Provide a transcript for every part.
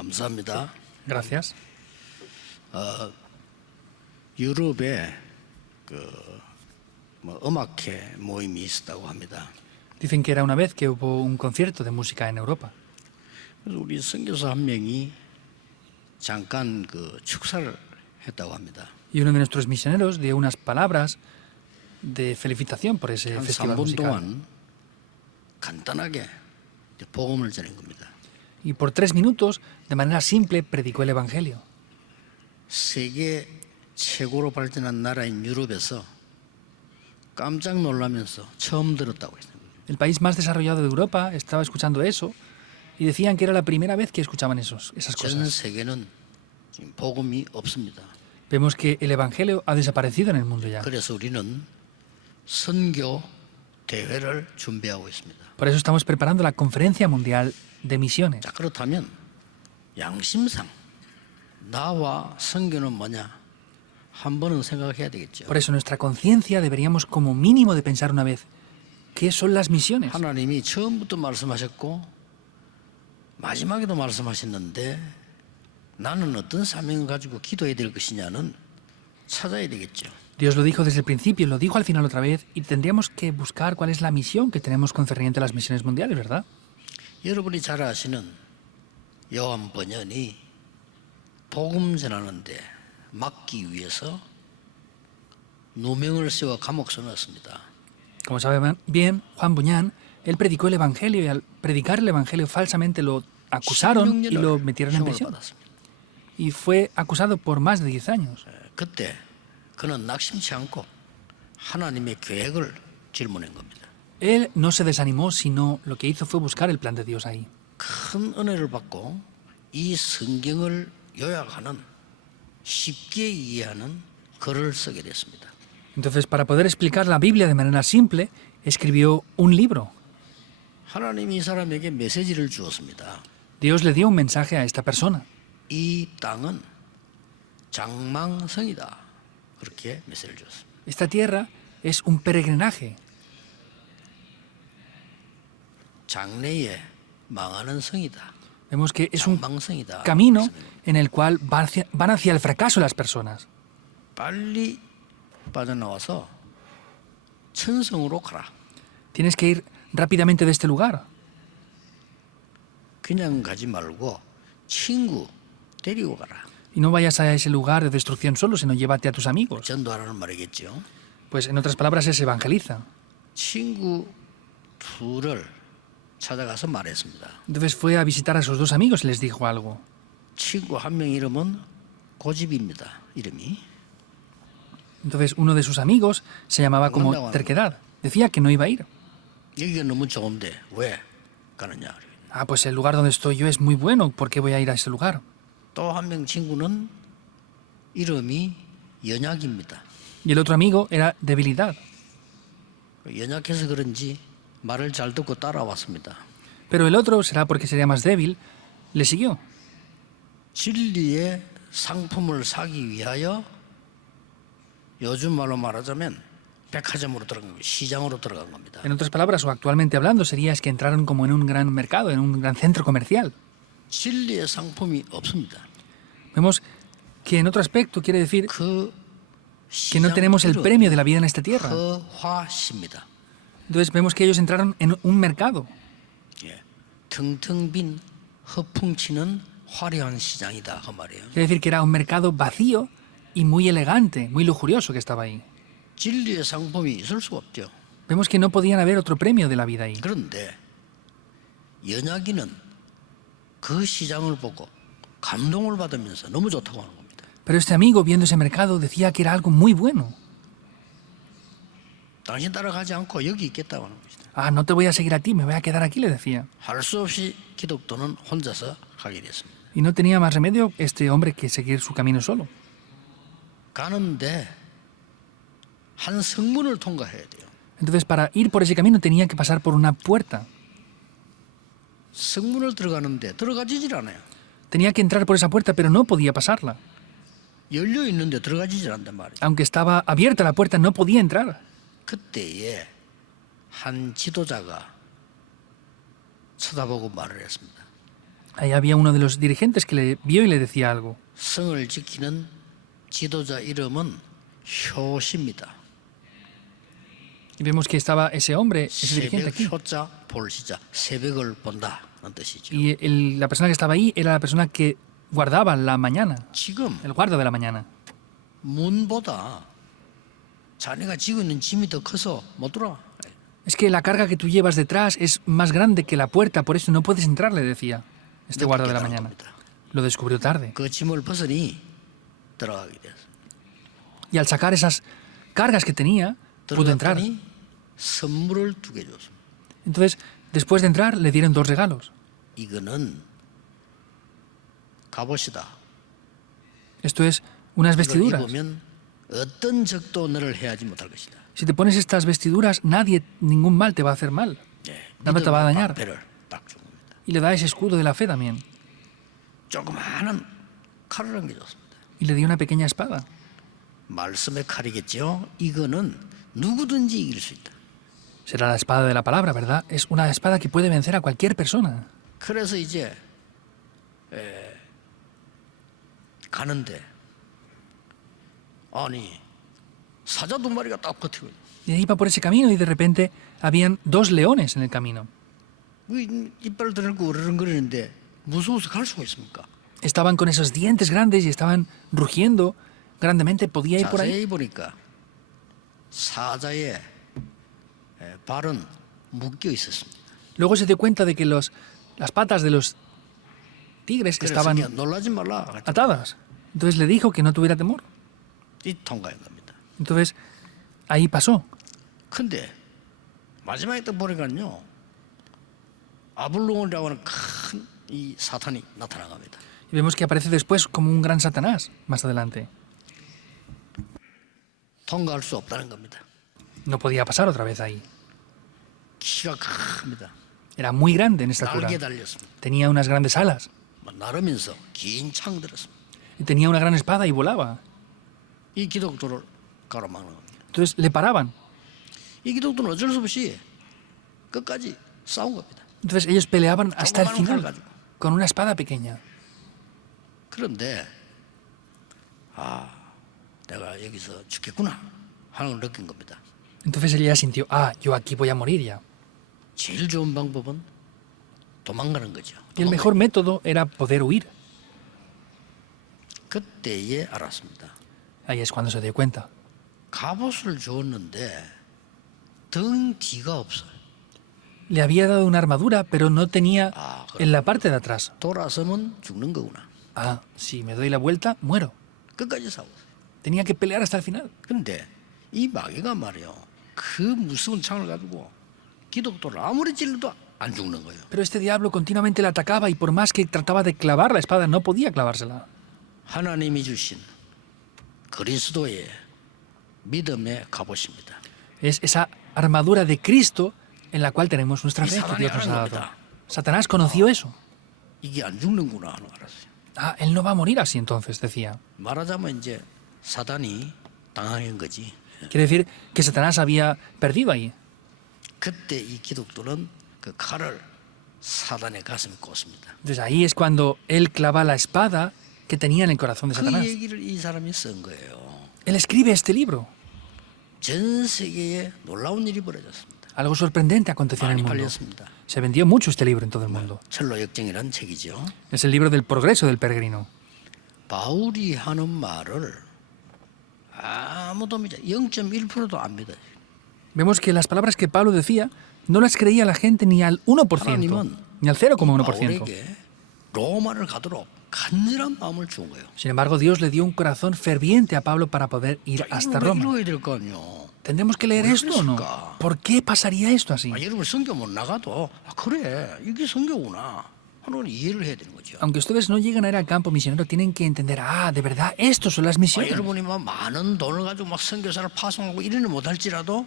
감사합니다. Gracias. 유럽에 음악회 모임이 있었다고 합니다. Dicen que era una vez que hubo un concierto de música en Europa. 그래서 우리 선교사 한 명이 잠깐 축사를 했다고 합니다. Y uno de nuestros misioneros dio unas palabras de felicitación por ese 한 festival 3분 musical. 동안 간단하게 복음을 전한 겁니다. Y por 3 minutos, de manera simple, predicó el Evangelio. 세계 최고로 발전한 나라인 유럽에서 깜짝 놀라면서 처음 들었다고 했습니다. El país más desarrollado de Europa estaba escuchando eso y decían que era la primera vez que escuchaban esas 전 cosas. 세계는 지금 복음이 없습니다. Vemos que el Evangelio ha desaparecido en el mundo ya. 그래서 우리는 선교 대회를 준비하고 있습니다. Por eso estamos preparando la Conferencia Mundial de Misiones. 자, 그렇다면 양심상 나와 선교는 뭐냐 한 번은 생각해야 되겠죠. Por eso nuestra conciencia deberíamos como mínimo de pensar una vez, ¿qué son las misiones? 하나님이 처음부터 말씀하셨고 마지막에도 말씀하셨는데 나는 어떤 사명을 가지고 기도해야 될 것이냐는 찾아야 되겠죠. Dios lo dijo desde el principio, lo dijo al final otra vez, y tendríamos que buscar cuál es la misión que tenemos concerniente a las misiones mundiales, ¿verdad? 여러분이 잘 아시는 요한 번연이 복음 전하는데 막기 위해서 누명을 세워 감옥에 넣었습니다. Como saben bien, Juan Bunyan, él predicó el Evangelio y al predicar el Evangelio falsamente lo acusaron y lo metieron en 형을 prisión. 받았습니다. Y fue acusado por más de 10 años. 그때 그는 낙심치 않고 하나님의 계획을 질문한 겁니다. Él no se desanimó, sino lo que hizo fue buscar el plan de Dios ahí. 큰 은혜를 받고 이 성경을 요약하는 쉽게 이해하는 글을 쓰게 됐습니다. Entonces, para poder explicar la Biblia de manera simple, escribió un libro. 하나님이 이 사람에게 메시지를 주었습니다. Dios le dio un mensaje a esta persona. 이 땅은 장망성이다. 그렇게 메시지를 주었습니다. Esta tierra es un peregrinaje. 장래에 망하는 성이다. Vemos que es un 장망성이다. camino en el cual van hacia el fracaso las personas. 빨리 빠져나와서 천성으로 가라. Tienes que ir rápidamente de este lugar. 그냥 가지 말고 친구 데리고 가라. Y no vayas a ese lugar de destrucción solo, sino llévate a tus amigos. 전도하라는 말이겠죠. Pues en otras palabras es evangeliza. 친구 둘을 찾아가서 말했습니다. Entonces fue a visitar a sus 2 amigos y les dijo algo. 친구 한 명 이름은 고집입니다. 이름이. Entonces uno de sus amigos se llamaba como terquedad. Decía que no iba a ir. 여기가 너무 좋은데 왜 가느냐. Ah, pues el lugar donde estoy yo es muy bueno. ¿Por qué voy a ir a ese lugar? 또 한 명 친구는 이름이 연약입니다. Y el otro amigo era debilidad. 연약해서 그런지 말을 잘 듣고 따라왔습니다. Pero el otro, será porque sería más débil, le siguió. 진리의 상품을 사기 위하여 요즘 말로 말하자면 백화점으로 들어간 겁니다. 시장으로 들어간 겁니다. En otras palabras, o actualmente hablando, sería es que entraron como en un gran mercado, en un gran centro comercial. 진리의 상품이 없습니다. Vemos que en otro aspecto quiere decir 그 que no tenemos el premio de la vida en esta tierra. 허화시입니다. Entonces vemos que ellos entraron en un mercado. 예. 텅텅 빈 허풍치는 화려한 시장이다 그 말이에요. Quiere decir que era un mercado vacío y muy elegante, muy lujurioso que estaba ahí. 진리의 상품이 있을 수가 없죠. Vemos que no podían haber otro premio de la vida ahí. 그런데 연약이는 그 시장을 보고 감동을 받으면서 너무 좋다고 하는 겁니다. Pero este amigo, viendo ese mercado, decía que era algo muy bueno. 당신 따라가지 않고 여기 있겠다고 하는 것이다. Ah, no te voy a seguir a ti, me voy a quedar aquí, le decía. 할 수 없이 기독도는 혼자서 가게 됐습니다. Y no tenía más remedio este hombre que seguir su camino solo. 가는데 한 성문을 통과해야 돼요. Entonces, para ir por ese camino tenía que pasar por una puerta. 성문을 들어가는데 들어가지질 않아요. Tenía que entrar por esa puerta, pero no podía pasarla. 열려 있는데 들어가지질 않단 말이에요. Aunque estaba abierta la puerta, no podía entrar. 그때에 한 지도자가 쳐다보고 말을 했습니다. Ahí había uno de los dirigentes que le vio y le decía algo. 성을 지키는 지도자 이름은 효시입니다. Y vemos que estaba ese hombre, ese dirigente 새벽 aquí. 효자 볼시자 새벽을 본다는 뜻이죠. Y la persona que estaba ahí era la persona que guardaba la mañana, 지금 el guarda de la mañana. 문보다 자네가 지고 있는 짐이 더 커서 못 들어와. Es que la carga que tú llevas detrás es más grande que la puerta, por eso no puedes entrar, le decía este guarda de la mañana. Lo descubrió tarde. 그 짐을 벗으니 들어가게 됐어. Y al sacar esas cargas que tenía, pudo entrar. 들어갔더니 선물을 2개 줬습니다. Entonces, después de entrar, le dieron 2 regalos. 이거는 갑옷이다. Esto es unas 이걸 vestiduras. 입으면 어떤 적도 너를 해하지 못할 것이다. Si te pones estas vestiduras, nadie, ningún mal te va a hacer mal. Nada te va a dañar. 배를 딱 준 겁니다. Y le da ese escudo de la fe también. 조그마한 칼을 얹어줬습니다. Y le dio una pequeña espada. 말씀의 칼이겠죠. 이거는 누구든지 이길 수 있다. Será la espada de la palabra, ¿verdad? Es una espada que puede vencer a cualquier persona. 그래서 이제 가는데 아니 사자 2마리가 딱 버티고 있네. Y iba por ese camino y de repente habían 2 leones en el camino. 이빨을 드러내고 으르렁거리는데 무서워서 갈 수가 있습니까? Estaban con esos dientes grandes y estaban rugiendo grandemente. ¿Podía ir por ahí? 자세히 보니까 사자의 발은 묶여 있었습니다. Luego se dio cuenta de que las patas de los tigres 그래서 estaban 그냥 놀라지 말라. atadas. Entonces le dijo que no tuviera temor. 이 통과한 겁니다. Entonces ahí pasó. 근데 마지막에 딱 보니까요. 아블론이라고 하는 큰 이 사탄이 나타나갑니다. Y vemos que aparece después como un gran Satanás más adelante. 통과할 수 없다는 겁니다. No podía pasar otra vez ahí. 키가 큽니다. Era muy grande en estatura. 날개 달렸습니다. Tenía unas grandes alas. 나르면서 긴 창 들었습니다. Y tenía una gran espada y volaba. 이 기독도를 가로막는 겁니다. Entonces le paraban. 이 기독도는 어쩔 수 없이 끝까지 싸운 겁니다. Entonces ellos peleaban hasta el 조그마한 칼 final 가지고. con una espada pequeña. 그런데 내가 여기서 죽겠구나 하는 걸 느낀 겁니다. Entonces ella sintió, yo aquí voy a morir ya. 제일 좋은 방법은 도망가는 거죠. Y el mejor método era poder huir. 그때에 알았습니다. Ahí es cuando se dio cuenta. 갑옷을 줬는데 등 뒤가 없어요. Le había dado una armadura, pero no tenía en la parte de atrás. 돌아서면 죽는 거구나. Si me doy la vuelta, muero. 끝까지 싸웠어요. Tenía que pelear hasta el final. 근데 이 마귀가 말이요. 그 무서운 창을 가지고 기독도를 아무리 찔러도 안 죽는 거예요. Pero este diablo continuamente la atacaba y por más que trataba de clavar la espada, no podía clavársela. 하나님이 주신 그리스도의 믿음의 갑옷입니다. Es esa armadura de Cristo en la cual tenemos nuestra fe que Dios nos ha dado. Satanás conoció eso. 이게 안 죽는구나 하는 거 알았어요. Él no va a morir así entonces, decía. 말하자면 이제 사단이 당한 거지. Quiere decir que Satanás había perdido ahí. 그때 이 기독도는 그 칼을 사단의 가슴에 꽂습니다. Entonces ahí es cuando él clava la espada que tenía en el corazón de 그 Satanás. 얘기를 이 사람이 쓴 거예요. Él escribe este libro. 전 세계에 놀라운 일이 벌어졌습니다. Algo sorprendente aconteció en el 많이 mundo. 팔렸습니다. Se vendió mucho este libro en todo el mundo. 철로 역정이라는 책이죠. Es el libro del progreso del peregrino. 바울이 하는 말을 아무도 믿어 0.1%도 안 믿어요. Vemos que las palabras que Pablo decía no las creía la gente ni al 1%, 하나님은 ni al 0,1%. 바울에게 로마를 가도록 간절한 마음을 준 거예요. Sin embargo, Dios le dio un corazón ferviente a Pablo para poder ir hasta 이거 Roma. 읽어야 될 거 아니요. ¿Tendremos que leer esto o no? ¿Por qué pasaría esto así? 여러분 성경 못 나가도 그래 이게 성경구나 하는 이해를 해야 되는 거죠. Aunque ustedes no llegan a ir al campo misionero, tienen que entender, de verdad, estos son las misiones. 여러분이 막 많은 돈을 가지고 막 선교사를 파송하고 이래는 못할지라도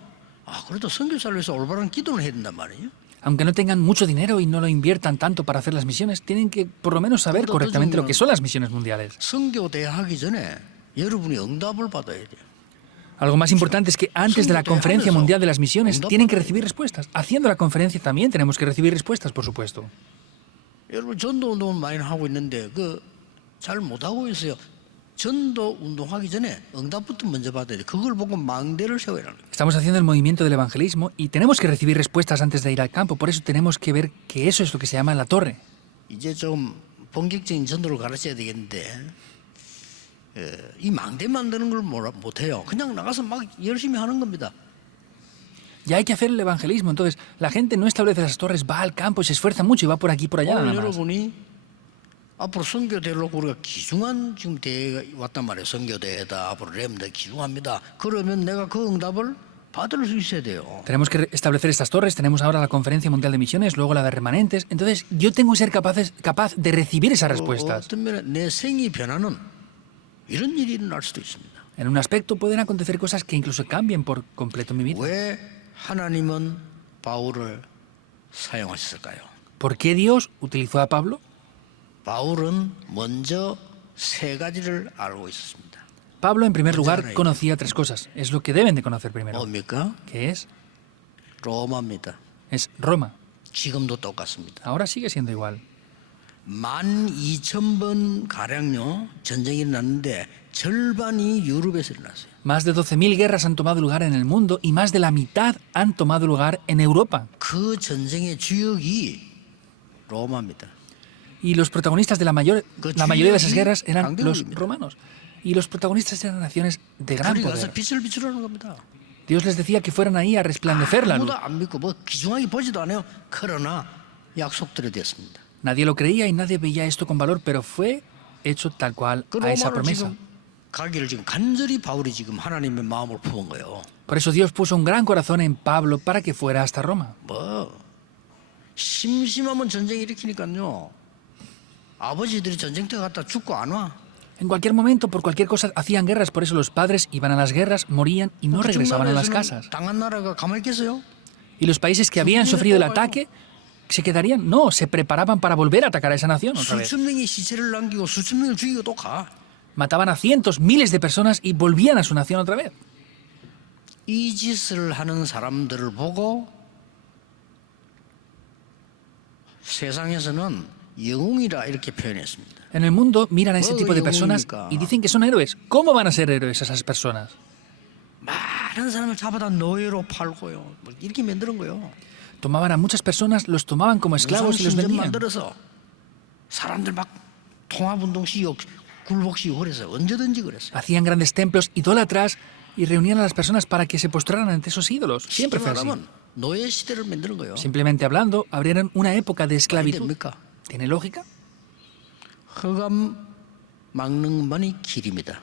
그래도 선교사를 위해서 올바른 기도를 해야 된단 말이에요. Aunque no tengan mucho dinero y no lo inviertan tanto para hacer las misiones, tienen que por lo menos saber correctamente lo que son las misiones mundiales. 선교대회 하기 전에 여러분이 응답을 받아야 돼요. Algo más importante es que antes de la conferencia mundial de las misiones tienen que recibir respuestas. Haciendo la conferencia también tenemos que recibir respuestas, por supuesto. 여러분 전도 운동을 많이 하고 있는데 그 잘 못하고 있어요. 전도 운동하기 전에 응답부터 먼저 받아야 돼. 그걸 보고 망대를 세워야 하는 거예요. Estamos haciendo el movimiento del evangelismo y tenemos que recibir respuestas antes de ir al campo. Por eso tenemos que ver que eso es lo que se llama la torre. 이제 좀 본격적인 전도를 가르쳐야 되겠는데 이 망대 만드는 걸 못해요. 그냥 나가서 막 열심히 하는 겁니다. Ya hay que hacer el evangelismo. Entonces, la gente no establece las torres, va al campo, se esfuerza mucho y va por aquí y por allá 오늘 nada más. 여러분이 앞으로 선교대로 우리가 귀중한 지금 대회가 왔단 말이에요. 선교대회다. 앞으로 렘다 귀중합니다. 그러면 내가 그 응답을 받을 수 있어야 돼요. Tenemos que establecer estas torres. Tenemos ahora la Conferencia Mundial de Misiones, luego la de remanentes. Entonces, yo tengo que ser capaz de recibir esas respuestas. 어떤 면에 내 생이 변하는 이런 일이 일어날 수도 있습니다. En un aspecto pueden acontecer cosas que incluso cambien por completo mi vida. 왜 하나님은 바울을 사용하셨을까요? ¿Por qué Dios utilizó a Pablo? 바울은 먼저 세 가지를 알고 있었습니다. Pablo, en primer lugar, conocía tres cosas. Es lo que deben de conocer primero. 뭡니까? ¿Qué es? 로마입니다. Es Roma. 지금도 똑같습니다. Ahora sigue siendo igual. 12,000번 가량요 전쟁이 일어났는데 절반이 유럽에서 일어났어요. Más de 12.000 guerras han tomado lugar en el mundo y más de la mitad han tomado lugar en Europa. 그 전쟁의 주역이 로마입니다. Y los protagonistas de la mayoría de esas guerras eran los 강대국입니다. romanos. Y los protagonistas eran naciones de gran 그리 가서 poder. 빛을 비추라는 겁니다. Dios les decía que fueran ahí a resplandecer la luz. 아무도 안 믿고 뭐 귀중하게 보지도 않아요. 그러나 약속들이 됐습니다. Nadie lo creía y nadie veía esto con valor, pero fue hecho tal cual 그 a esa 로마로 promesa. 지금 가기를 지금 간절히 바울이 지금 하나님의 마음을 품은 거예요. Por eso Dios puso un gran corazón en Pablo para que fuera hasta Roma. 뭐 심심하면 전쟁 일으키니까요. 아버지들이 전쟁터 갔다 죽고 안 와. En cualquier momento, por cualquier cosa, hacían guerras, por eso los padres iban a las guerras, morían y no regresaban a las casas. 당한 나라가 가만히 있겠어요? Y los países que habían sufrido el ataque, ¿se quedarían? No, se preparaban para volver a atacar a esa nación otra vez. 수천 명의 시체를 남기고 수천 명을 죽이고 또 가. Mataban a cientos, miles de personas y volvían a su nación otra vez. 이 짓을 하는 사람들을 보고 세상에서는 영웅이라 이렇게 표현했습니다. En el mundo miran a ese tipo de personas y dicen que son héroes. ¿Cómo van a ser héroes esas personas? 많은 사람을 잡아다 노예로 팔고요. 뭐 이렇게 만드는 거예요. Tomaban a muchas personas, los tomaban como esclavos y los 신전 vendían. 만들어서 사람들 막 통합운동 시역, 굴복 시역 그래서 언제든지 그랬어요. Hacían grandes templos idólatras y reunían a las personas para que se postraran ante esos ídolos. Siempre fue así. 말하면 노예 시대를 만드는 거예요. Simplemente hablando, abrieron una época de esclavitud. 됩니까? ¿Tiene lógica? 흑암 막는 만이 길입니다.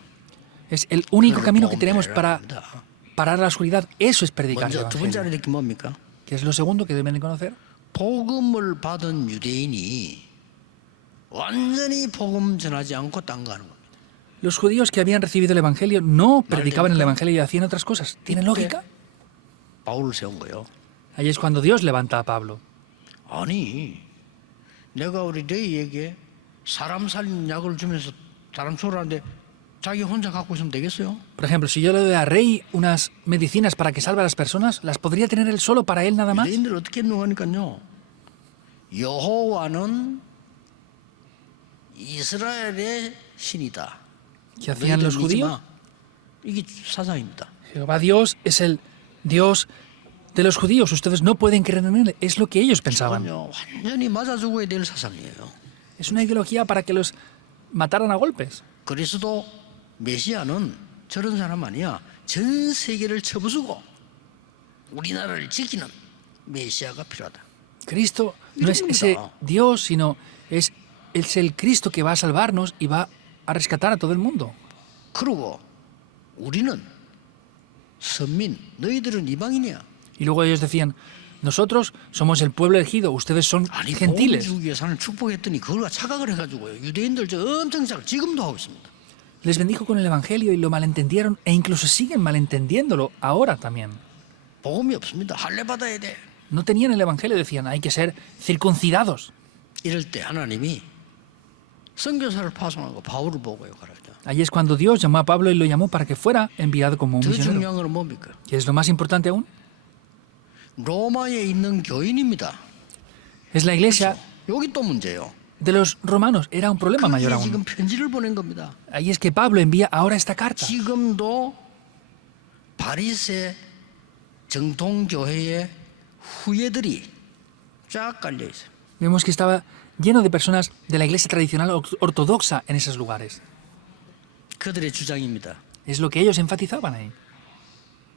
Es el único camino que tenemos para parar la oscuridad. Eso es predicar el 먼저 두 번째 evangelio. 알게 뭡니까? ¿Qué es lo segundo que deben de conocer? 복음을 받은 유대인이 완전히 복음 전하지 않고 딴 거 하는 겁니다. Los judíos que habían recibido el evangelio no predicaban el evangelio y hacían otras cosas. ¿Tiene lógica? 바울을 세운 거예요. Ahí es cuando Dios levanta a Pablo. 아니, 내가 우리 레이에게 사람 살리는 약을 주면서 사람 죽으라는데 자기 혼자 갖고 있으면 되겠어요? Por ejemplo, si yo le doy a Rey unas medicinas para que salve a las personas, ¿las podría tener él solo para él nada más? 유대인들 어떻게 했노 하니까요. 여호와는 이스라엘의 신이다. ¿Qué hacían los 믿지 judíos? 마. 이게 사상입니다. Jehová Dios es el Dios de los judíos. Ustedes no pueden creer en él. Es lo que ellos pensaban. 이건요, 완전히 맞아 죽어야 될 사상이에요. Es una ideología para que los mataran a golpes. 그리스도 메시아는 저런 사람 아니야. 전 세계를 쳐부수고 우리나라를 지키는 메시아가 필요하다. Cristo no es ese Dios, sino es el Cristo que va a salvarnos y va a rescatar a todo el mundo. 그리고 우리는 선민, 너희들은 이방인이야. Y luego ellos decían, nosotros somos el pueblo elegido, ustedes son 아니 복음 gentiles. 주기 위해서는 축복했더니 그걸 착각을 해가지고요. 유대인들 저 엄청 착각 지금도 하고 있습니다. Les bendijo con el Evangelio y lo malentendieron e incluso siguen malentendiéndolo ahora también. 복음이 없습니다. 할례 받아야 돼. No tenían el Evangelio, decían, hay que ser circuncidados. 이럴 때 하나님이 선교사를 파송하고 바울을 보고요. 그러죠. Ahí es cuando Dios llamó a Pablo y lo llamó para que fuera enviado como un 더 misionero. 중요한 건 뭡니까? ¿Qué es lo más importante aún? 로마에 있는 교인입니다. Es la iglesia 여기 또 문제예요. de los romanos era un problema mayor 그게 지금 aún. 편지를 보낸 겁니다. Ahí es que Pablo envía ahora esta carta. 지금도 바리새 정통교회의 후예들이 쫙 깔려 있어요. Vemos que estaba lleno de personas de la iglesia tradicional ortodoxa en esos lugares. 그들의 주장입니다. Es lo que ellos enfatizaban ahí.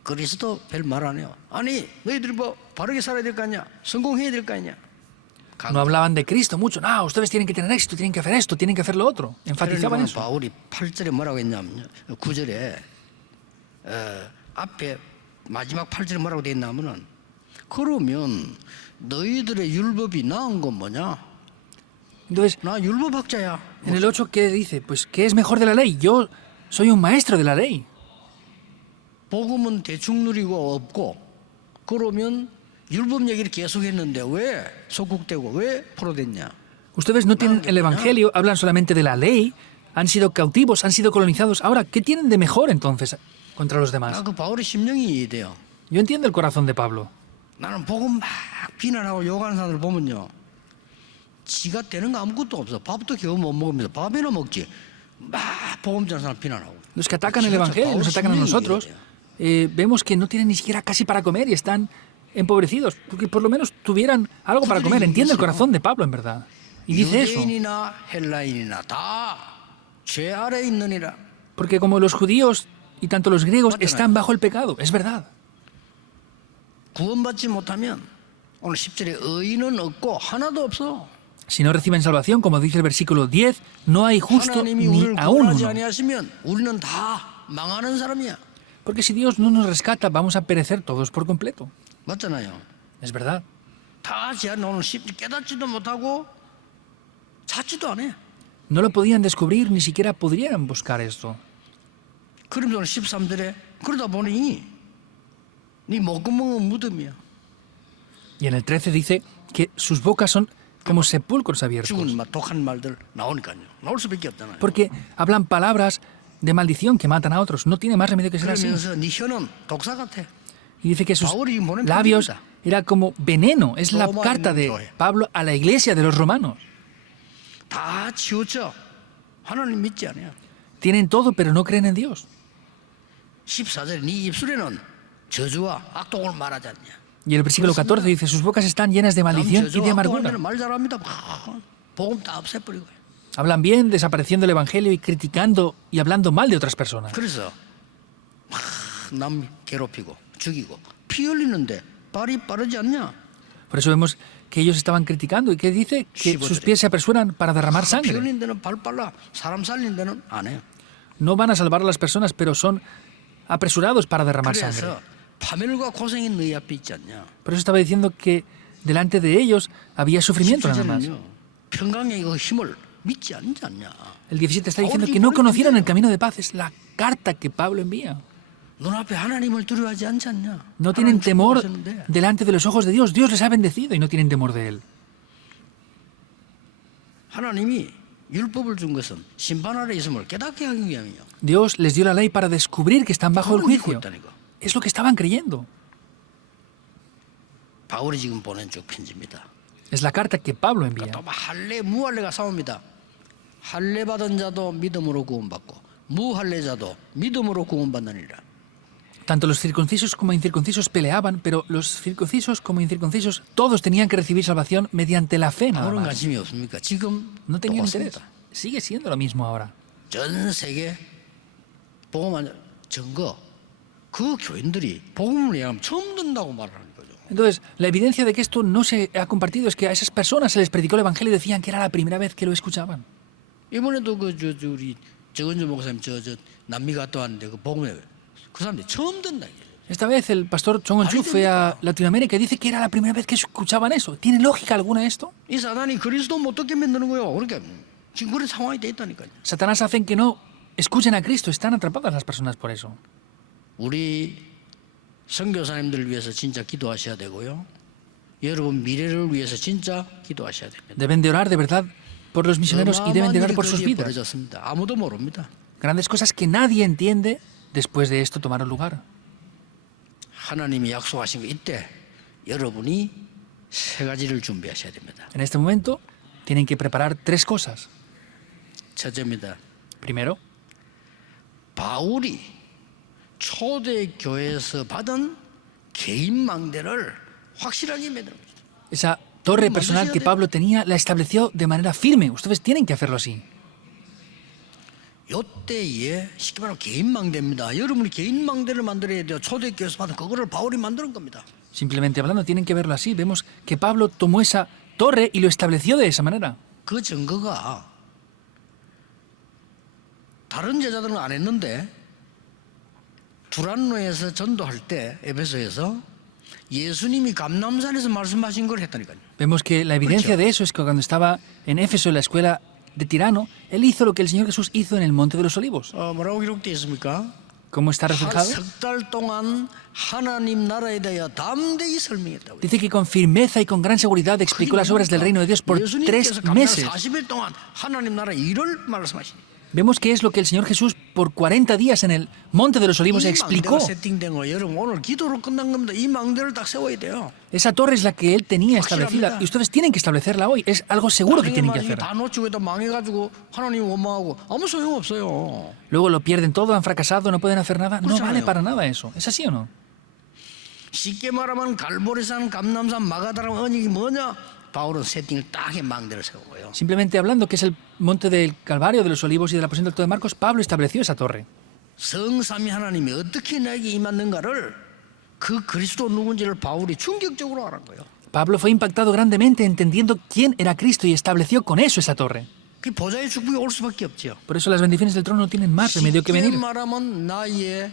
그리스도 별 말 안 해요. 아니 너희들이 뭐 바르게 살아야 될 거 아니야. 성공해야 될 거 아니야. No hablaban de Cristo mucho. No, ustedes tienen que tener éxito, tienen que hacer esto, tienen que hacer lo otro. Enfatizaban 그러니까 eso. 바울이 8절에 뭐라고 했냐면요. 9절에 앞에 마지막 8절에 뭐라고 돼 있냐면은 그러면 너희들의 율법이 나은 건 뭐냐? Entonces, 나 율법학자야. en el 8, ¿qué dice? Pues, ¿qué es mejor de la ley? Yo soy un maestro de la ley. 복음은 대충 누리고 없고 그러면 율법 얘기를 계속했는데 왜 소국되고 왜 포로됐냐? Ustedes no tienen el Evangelio, hablan solamente de la ley, han sido cautivos, han sido colonizados. Ahora, ¿qué tienen de mejor entonces contra los demás? 그 바울의 심령이 이해돼요. Yo entiendo el corazón de Pablo. 나는 복음 막 비난하고 욕하는 사람들 보면요. 지가 되는 거 아무것도 없어. 밥도 겨우 못 먹으면서 밥이나 먹지. 막 복음 전하는 사람 비난하고. Los que atacan el Evangelio, nos atacan a nosotros, vemos que no tienen ni siquiera casi para comer y están empobrecidos, porque por lo menos tuvieran algo para comer. Entiende el corazón de Pablo, en verdad. Y dice eso. 유대인이나 헬라인이나 다 죄 아래 있느니라. Porque como los judíos y tanto los griegos están bajo el pecado, es verdad. 구원받지 못하면 오늘 10절에 의인은 없고 하나도 없어. Si no reciben salvación, como dice el versículo 10, no hay justo 하나님이 ni 우리를 aún 구원하지 uno. 아니하시면 우리는 다 망하는 사람이야. Porque si Dios no nos rescata, vamos a perecer todos por completo. 맞잖아요. Es verdad. 다 제한 오늘 깨닫지도 못하고 찾지도 않아. No lo podían descubrir, ni siquiera podrían buscar esto. 그러면서 오늘 13절에 그러다 보니 네 목구멍은 무덤이야. Y en el 13 dice que sus bocas son como sepulcros abiertos. 죽은 막 독한 말들 나오니까요. 나올 수밖에 없잖아요. Porque hablan palabras de maldición que matan a otros. No tiene más remedio que ser así. 그러면서 네 혀는 독사 같아. Y dice que sus 바울이 보낸 labios 편지입니다. era como veneno. Es la Roma carta de 교회. Pablo a la iglesia de los romanos. 다 치우쳐. 하나님 믿지 않아요. Tienen todo, pero no creen en Dios. 14절에 네 입술에는 저주와 악독을 말하지 않냐. Y el versículo 14 dice, sus bocas están llenas de 남 maldición y 저주와 de 악독하는 amargura. 데는 말 잘합니다. 막 복음 다 없애버리고. Hablan bien, desapareciendo el evangelio y criticando y hablando mal de otras personas. 그래서 막 남 괴롭히고 죽이고 피 흘리는데 발이 빠르지 않냐. Por eso vemos que ellos estaban criticando y que dice que sus pies se apresuran para derramar 피 sangre. 흘린 데는 발 빨라. 사람 살린 데는 안 해요. No van a salvar a las personas, pero son apresurados para derramar sangre. 그래서 파멸과 고생이 너희 앞에 있지 않냐. Por eso estaba diciendo que delante de ellos había sufrimiento nada más. 17절은요. 평강의 그 힘을 믿지 않지 않냐. El 17 está diciendo que no conocieron el camino de paz. Es la carta que Pablo envía. 눈앞에 하나님을 두려워하지 않지 않냐. No tienen 하나님 temor 축복하셨는데. delante de los ojos de Dios. Dios les ha bendecido y no tienen temor de Él. 하나님이 율법을 준 것은 심판 아래 있음을 깨닫게 하기 위함이요. Dios les dio la ley para descubrir que están bajo el 그걸 믿고 juicio. 있다니까. Es lo que estaban creyendo. 바울이 지금 보낸 쭉 편지입니다. Es la carta que Pablo envía. 또 할례 무할례가 싸웁니다. 할례 받은 자도 믿음으로 구원받고 무할례자도 믿음으로 구원받느니라. Tanto los circuncisos como incircuncisos peleaban, pero los circuncisos como incircuncisos todos tenían que recibir salvación mediante la fe nada 아무런 más. 관심이 없습니까? 지금 No tenían interés. 똑같습니다. Sigue siendo lo mismo ahora. 전 세계 복음 증거 그 교인들이 복음을 얘기하면 처음 듣는다고 말하는 거죠. Entonces, la evidencia de que esto no se ha compartido es que a esas personas se les predicó el Evangelio y decían que era la primera vez que lo escuchaban. 이번에도 우리 정은주 목사님 저 남미 갔다 왔는데 그 복음에 그 사람들이 처음 듣는다. Esta vez el pastor Chong Won-chu fue a Latinoamérica y dice que era la primera vez que escuchaban eso. ¿Tiene lógica alguna esto? 이 사단이 그리스도 못 듣게 만드는 거예요. 그러니까 지금 그런 상황이 돼 있다니까요. Satanás hacen que no escuchen a Cristo. Están atrapadas las personas por eso. 우리 선교사님들을 위해서 진짜 기도하셔야 되고요. 여러분 미래를 위해서 진짜 기도하셔야 됩니다. Deben de orar de verdad por los misioneros y deben de orar por sus 일이 vidas. 벌어졌습니다. 아무도 모릅니다. Grandes cosas que nadie entiende después de esto tomaron lugar. 하나님이 약속하신 거 이때 여러분이 세 가지를 준비하셔야 됩니다. En este momento, tienen que preparar tres cosas. 첫째입니다. Primero, 바울이 초대교회에서 받은 개인 망대를 확실하게 만드는 겁니다. esa torre personal que Pablo tenía la estableció de manera firme. Ustedes tienen que hacerlo así. 요때에 쉽게 말하면 개인 망대입니다. 여러분이 개인 망대를 만들어야 돼요. 초대교회에서 받은 그거를 바울이 만드는 겁니다. Simplemente hablando, tienen que verlo así. Vemos que Pablo tomó esa torre y lo estableció de esa manera. 그 증거가 다른 제자들은 안 했는데 두란노에서 전도할 때 에베소에서 예수님이 감람산에서 말씀하신 걸 했다니까요. Vemos que la evidencia de eso es que cuando estaba en Éfeso, en la escuela de Tirano, él hizo lo que el Señor Jesús hizo en el Monte de los Olivos. 뭐라고 기록되어 있습니까? ¿Cómo está reflejado? 석 달 동안 하나님 나라에 대하여 담대히 설명했다고. Dice que con firmeza y con gran seguridad explicó las obras del reino de Dios por 3 meses. 40일 동안 하나님 나라 일을 말씀하시니. Vemos que es lo que el Señor Jesús por 40 días en el Monte de los Olivos explicó. 세팅된 거 여러분 오늘 기도로 끝난 겁니다. 이 망대를 딱 세워야 돼요. Esa torre es la que él tenía establecida y ustedes tienen que establecerla hoy. Es algo seguro que tienen que hacer. 다 놓치고 다 망해가지고 하나님 원망하고 아무 소용 없어요. Luego lo pierden todo, han fracasado, no pueden hacer nada. No vale para nada eso. ¿Es así o no? 쉽게 말하면 갈보리산, 감남산, 마가다라 언약이 뭐냐? 바울은 세팅을 딱 해 망대를 세우고요. Simplemente hablando que es el monte del Calvario, de los Olivos y del aposento alto de Marcos, Pablo estableció esa torre. 성삼위 하나님이 어떻게 나에게 임했는가를 그 그리스도 누군지를 바울이 충격적으로 알은 거예요. Pablo fue impactado grandemente entendiendo quién era Cristo y estableció con eso esa torre. 그 보좌의 축복이 올 수밖에 없죠. Por eso las bendiciones del trono no tienen más remedio que 쉽게 venir. 말하면 나의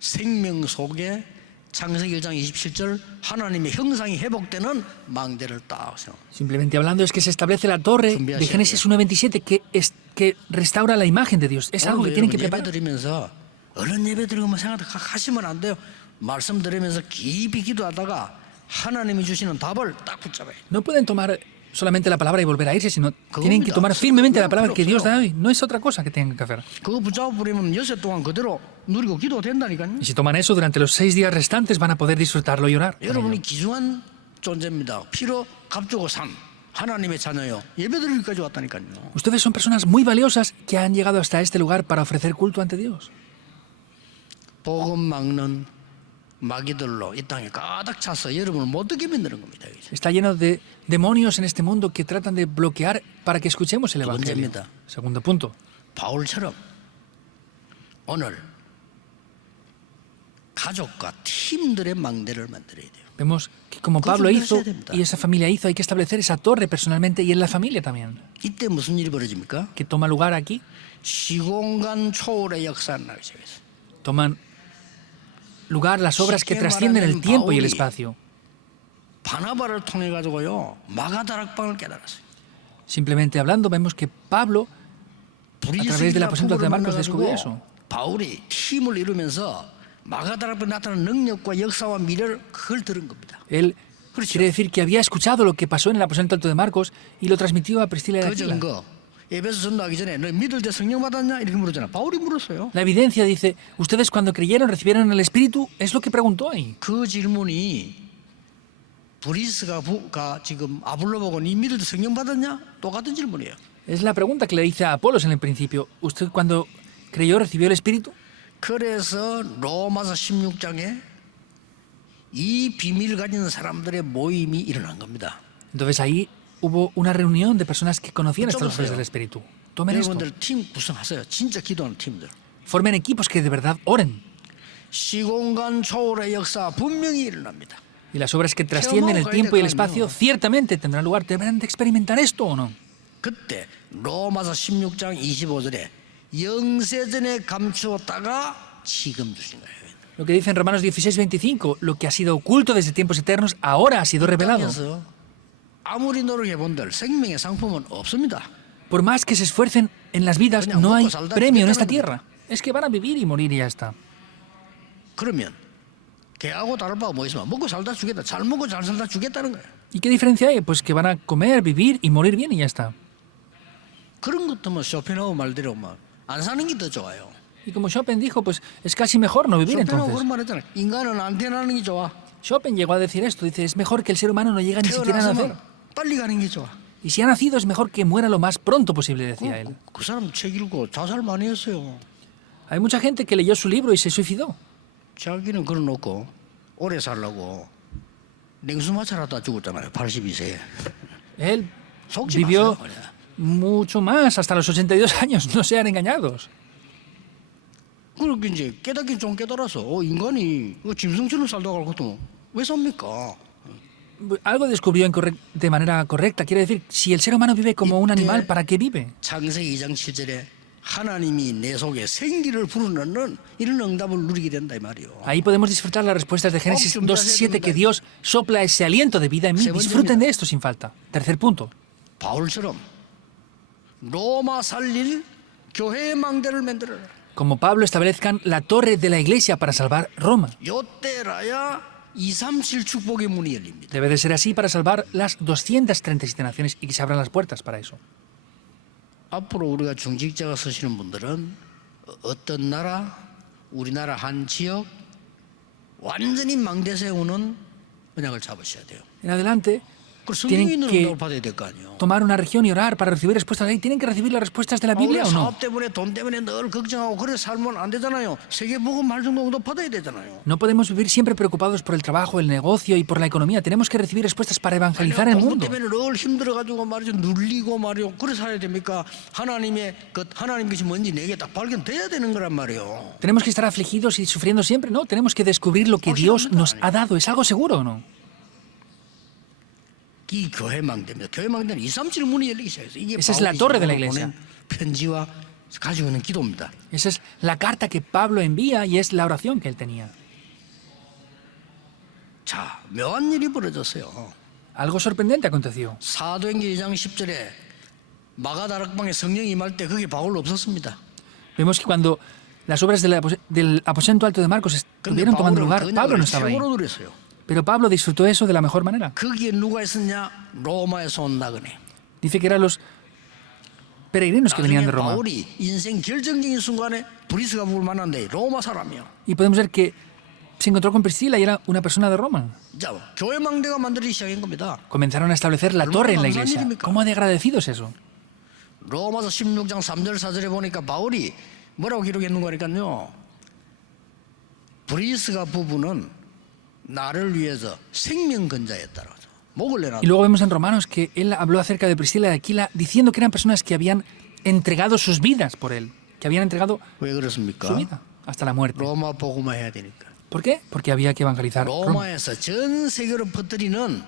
생명 속에 창세기 1장 27절 하나님의 형상이 회복되는 망대를 딱 세워. Simplemente hablando es que se establece la torre de Génesis 1:27 que restaura la imagen de Dios. Es algo que tienen que 예배 preparar. 드리면서 어른 예배 드리면 생각하시면 안 돼요. 말씀 들으면서 깊이 기도하다가 하나님이 주시는 답을 딱 붙잡아요. No pueden tomar solamente la palabra y volver a irse, sino tienen que tomar firmemente la palabra que Dios da hoy. No es otra cosa que tengan que hacer. 그거 붙잡아 버리면 6일 동안 그대로 누리고 기도 된다니까요. Y si toman eso durante los 6 días restantes van a poder disfrutarlo y orar. 여러분이 귀중한 존재입니다. 피로 값주고 산 하나님의 자녀요. 예배 드리기까지 왔다니까요. Ustedes son personas muy valiosas que han llegado hasta este lugar para ofrecer culto ante Dios. 복음 막는 마귀들로 이 땅에 가득 차서 여러분을 못 듣게 만드는 겁니다. Está lleno de demonios en este mundo que tratan de bloquear para que escuchemos el Evangelio. 번째입니다. Segundo punto. 바울처럼 오늘 가족과 팀들의 망대를 만들어야 돼요. Vemos que como Pablo hizo y esa familia hizo, hay que establecer esa torre personalmente y en la familia también. 이때 무슨 일이 벌어집니까? Que toma lugar aquí, 시공간 초월의 역사는 나기 시작했어요. toman lugar las obras que trascienden el tiempo y el espacio. 바나바를 통해 가지고요 마가다락방을 깨달았어요. Simplemente hablando, vemos que Pablo, a través del aposento de Marcos, descubrió eso. 바울이 팀을 이루면서 마가다락방에 나타난 능력과 역사와 미래를 그걸 들은 겁니다. Él quiere decir que había escuchado lo que pasó en el aposento alto de Marcos y lo transmitió a Priscila y 그 Aquila. 증거 에베소 전도하기 전에 너 믿을 때 성령 받았냐 이렇게 물었잖아. 바울이 물었어요. La evidencia dice, ustedes cuando creyeron recibieron el Espíritu, es lo que preguntó ahí. 그 질문이 브리스가 지금 아볼로 보고 네 믿을 때 성령 받았냐? 똑같은 질문이에요. Es la pregunta que le hice a Apolos en el principio. ¿Usted cuando creyó recibió el Espíritu? 그래서 로마서 16장에 이 비밀을 가진 사람들의 모임이 일어난 겁니다. Entonces ahí hubo una reunión de personas que conocían estas cosas del Espíritu. Tomen esto. 여러분들 팀 구성하세요. 진짜 기도하는 팀들. Formen equipos que de verdad oren. 시공간 초월의 역사 분명히 일어납니다. Y las obras que trascienden el tiempo y el espacio ciertamente tendrán lugar. ¿Deberán de experimentar esto o no? 그때 로마서 16장 25절에 영세전에 감추었다가 지금 주신 거예요. Lo que dice en Romanos 16:25, lo que ha sido oculto desde tiempos eternos ahora ha sido revelado. 땅에서 아무리 노력해본들 생명의 상품은 없습니다. Por más que se esfuercen en las vidas, no hay premio en esta tierra. Es que van a vivir y morir y ya está. 그러면 개하고 다를 바가 뭐 있으면 먹고 살다 죽겠다. 잘 먹고 잘 살다 죽겠다는 거예요. ¿Y qué diferencia hay? Pues que van a comer, vivir y morir bien y ya está. 그런 것도 뭐 쇼펜하고 말대로 안 사는 게 더 좋아요. Y como Chopin dijo, pues es casi mejor no vivir 쇼펜하고 entonces. 그런 말 했잖아요. 인간은 안 태어나는 게 좋아. Chopin llegó a decir esto, dice, es mejor que el ser humano no llegue ni siquiera a nacer. 태어나서는 빨리 가는 게 좋아. Y si ha nacido es mejor que muera lo más pronto posible, decía él. 그 사람 책 읽고 자살 많이 했어요. Hay mucha gente que leyó su libro y se suicidó. 자기는 걸어놓고 오래 살라고 냉수 마찰하다 죽었잖아요. 82세에. Él 속지 vivió 마세요. 그래. mucho más, hasta los 82 años, no sean engañados. 그렇게 이제 깨닫긴 좀 깨달아서 인간이 짐승처럼 살다 갈 것도 왜 삽니까? Algo descubrió de manera correcta. Quiere decir, si el ser humano vive como un animal, ¿para qué vive? 창세기 2장 7절에 하나님이 내 속에 생기를 불어넣는 이런 응답을 누리게 된다 이 말이요. Ahí podemos disfrutar las respuestas de Génesis 2:7, que Dios sopla ese aliento de vida en mí. Disfruten de esto sin falta. Tercer punto. 바울처럼 로마 살릴 교회의 망대를 만들어라. Como Pablo, establezcan la torre de la iglesia para salvar Roma. 요때라야 237 축복의 문이 열립니다. Debe de ser así para salvar las 237 naciones y que se abran las puertas para eso. 앞으로 우리가 중직자가 서시는 분들은 어떤 나라, 우리나라 한 지역 완전히 망대 세우는 언약을 잡으셔야 돼요. En adelante, 그 성경에 tienen 있는 que 응답을 받아야 될 거 아니에요. tomar una región y orar para recibir respuestas de ahí. ¿Tienen que recibir las respuestas de la Biblia 우리가 o no? 사업 때문에 돈 때문에 늘 걱정하고 그래 살면 안 되잖아요. 세계 복음 할 정도 응답 받아야 되잖아요. No podemos vivir siempre preocupados por el trabajo, el negocio y por la economía. Tenemos que recibir respuestas para evangelizar el 공부 mundo. 때문에 늘 힘들어가지고 말이죠. 눌리고 말이요. 그래 살아야 됩니까? 하나님의 하나님 것이 뭔지 내게 딱 발견돼야 되는 거란 말이에요. ¿Tenemos que estar afligidos y sufriendo siempre? No, tenemos que descubrir lo que Dios nos ha dado. ¿Es algo seguro o no? 이 교회 망대입니다. 교회 망대는 237 문이 열리기 시작했어요. 이게 Esa es la torre de la iglesia. 편지와 가지고 있는 기도입니다. Esa es la carta que Pablo envía y es la oración que él tenía. 자, 묘한 일이 벌어졌어요. Algo sorprendente aconteció. 사도행전 2장 10절에 마가다락방에 성령이 임할 때 거기 바울 없었습니다. Vemos que cuando las obras del aposento alto de Marcos 근데 estuvieron tomando 바울은 lugar, 그 Pablo no 언약을 estaba ahí. 최고로 누렸어요. Pero Pablo disfrutó eso de la mejor manera. 거기에 누가 있었냐? 로마에서 온 나그네. Dice que eran los peregrinos que venían de 나중에 Roma. 바울이 인생 결정적인 순간에 브리스가 부를 만난데 로마 사람이요. Y podemos ver que se encontró con Priscila y era una persona de Roma. 자, 교회 망대가 만들기 시작한 겁니다. Comenzaron a establecer la torre en la iglesia. ¿Cómo de agradecido es eso? 로마서 16장 3절 4절에 보니까 바울이 뭐라고 기록했는 거니까요. 브리스가 부부는 나를 위해서 생명 건자였다라고. 목을 내놔. Y luego vemos en Romanos que él habló acerca de Priscila y Aquila diciendo que eran personas que habían entregado sus vidas por él, que habían entregado 왜 그렇습니까? su vida hasta la muerte. 로마 복음화 해야 되니까. ¿Por qué? Porque había que evangelizar Roma. 로마에서 전 세계로 퍼뜨리는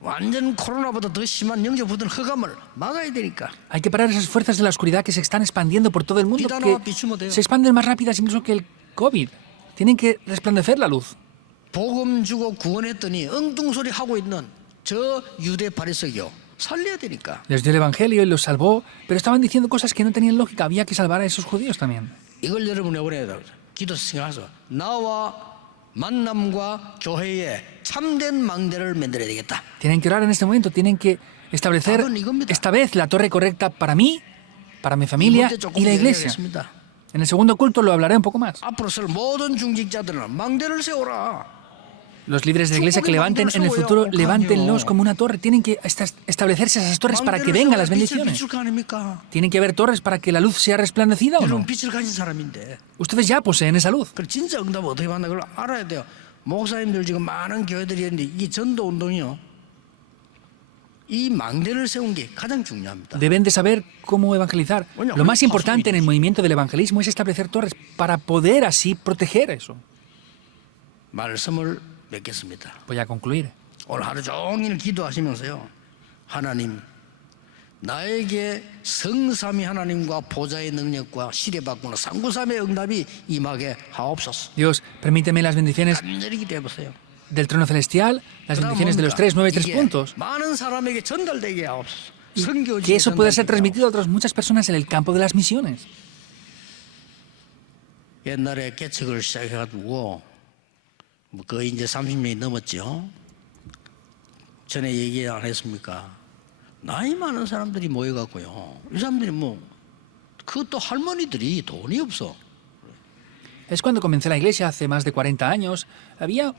완전 코로나보다 더 심한 영적 부든 흑암을 막아야 되니까. Hay que parar esas fuerzas de la oscuridad que se están expandiendo por todo el mundo, 비단어와 que 비추면 돼요. se expanden más rápidas incluso que el COVID. Tienen que resplandecer la luz. 복음 주고 구원했더니 엉뚱소리 하고 있는 저 유대 바리새교 살려야 되니까. Les dio el evangelio y los salvó, pero estaban diciendo cosas que no tenían lógica. Había que salvar a esos judíos también. 이걸 여러분이 해야 돼요. 기도 생각해서 나와 만남과 교회에 참된 망대를 만들어야 되겠다. Tienen que orar en este momento, tienen que establecer esta vez la torre correcta para mí, para mi familia y la iglesia. En el segundo culto lo hablaré un poco más. 앞으로 설 모든 중직자들은 망대를 세워라. Los líderes de la iglesia que levanten en el futuro, levántenlos como una torre. Tienen que establecerse esas torres para que vengan las bendiciones. Tienen que haber torres para que la luz sea resplandecida o no. 여러분 빛을 가진 사람인데. Ustedes ya poseen esa luz. 그 진짜 응답 어떻게 받나 그걸 알아야 돼요. 목사님들 지금 많은 교회들이 있는데 이 전도 운동이요. 이 망대를 세운 게 가장 중요합니다. Deben de saber cómo evangelizar. Lo más importante en el movimiento del evangelismo es establecer torres para poder así proteger eso. 말씀을 맺겠습니다. Voy a concluir. 오늘 하루 종일 기도하시면서요. 하나님, 나에게 성삼위 하나님과 보좌의 능력과 시대 바꾸는 상구삼의 응답이 임하게 하옵소서. Dios, permíteme las bendiciones 간절히 기도해 보세요. del trono celestial, las bendiciones de los 3, 9, 3 puntos. 많은 사람에게 전달되게 하옵소서. Y que eso pueda ser transmitido a otras muchas personas en el campo de las misiones. 옛날에 개척을 시작해가지고 거의 이제 30년이 넘었죠. 전에 얘기 안 했습니까? 나이 많은 사람들이 모여갖고요. 이 사람들이 그것도 할머니들이 돈이 없어. Es cuando comencé la iglesia hace más de 40 años. Había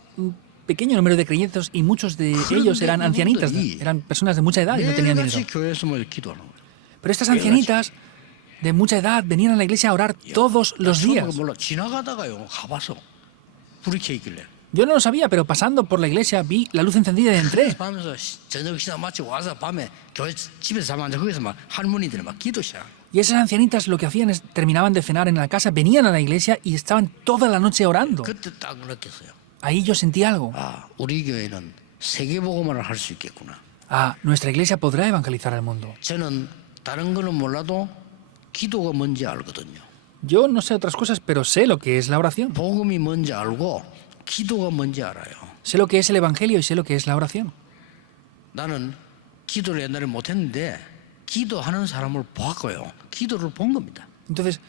pequeño número de creyentes y muchos de ellos eran ancianitas, eran personas de mucha edad y no tenían dinero. 매일같이 교회에서 모여 기도하는 거예요. Pero estas ancianitas de mucha edad venían a la iglesia a orar todos los 처음에 días. 몰라 지나가다가요 가봐서 불이 켜 있길래. Yo no lo sabía, pero pasando por la iglesia vi la luz encendida y entré. 밤에서 저녁 식사 마치고 와서 밤에 교회 집에서 잠 안 자고 거기서 막 할머니들이 막 기도 시작. Y esas ancianitas lo que hacían es, terminaban de cenar en la casa, venían a la iglesia y estaban toda la noche orando. 그때 딱 느꼈어요. Ahí yo sentí algo. 아, 우리 교회는 세계복음화를 할 수 있겠구나. Ah, nuestra iglesia podrá evangelizar al mundo. 저는 다른 거는 몰라도 기도가 뭔지 알거든요. Yo no sé otras cosas, pero sé lo que es la oración. 복음이 뭔지 알고 기도가 뭔지 알아요. Sé lo que es el evangelio y sé lo que es la oración. 나는 기도를 옛날에 못했는데 기도하는 사람을 보았고요. 기도를 본 겁니다. Entonces,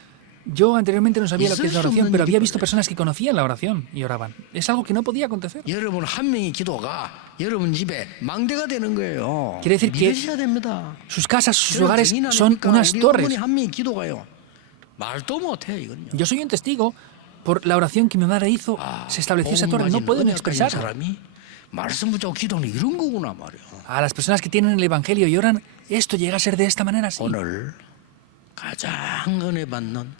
yo anteriormente no sabía lo que es la oración, pero había visto personas que conocían la oración y oraban. Es algo que no podía acontecer. 여러분 한 명의 기도가 여러분 집에 망대가 되는 거예요. Quiere decir que 믿으셔야 됩니다. Sus casas, sus 제가 hogares 증인 son 아닙니까? unas 우리 torres. 어머니 한 명의 기도가요. 말도 못해 이건요. Yo soy un testigo. Por la oración que mi madre hizo, se estableció esa torre. No pueden expresarlo. 사람이 말씀 붙잡고 기도는 이런 거구나 말이야. A las personas que tienen el evangelio y oran, esto llega a ser de esta manera así. 오늘 가장 은혜 받는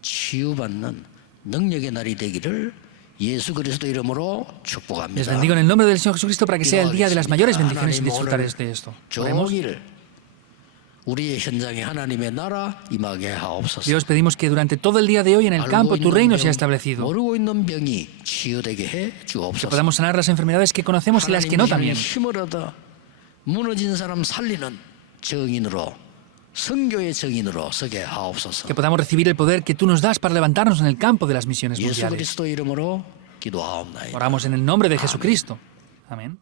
치유받는 능력의 날이 되기를 예수 그리스도 이름으로 Les 축복합니다. bendigo en el nombre del Señor Jesucristo para que sea el día de las mayores bendiciones y disfrutaréis de esto. Oremos. 종일 우리의 현장에 하나님의 나라 임하게 하옵소서. Dios, pedimos que durante todo el día de hoy en el campo tu reino sea establecido. 모르고 있는 병이 치유되게 해 Que 주옵소서. podamos sanar las enfermedades que conocemos y las que no también. 힘을 얻어 무너진 사람 살리는 정인으로 선교의 정인으로 서게 하옵소서. Que podamos recibir el poder que tú nos das para levantarnos en el campo de las misiones 예수 mundiales. 그리스도 이름으로 기도하옵나이다. Oramos en el nombre de Jesucristo. Amén.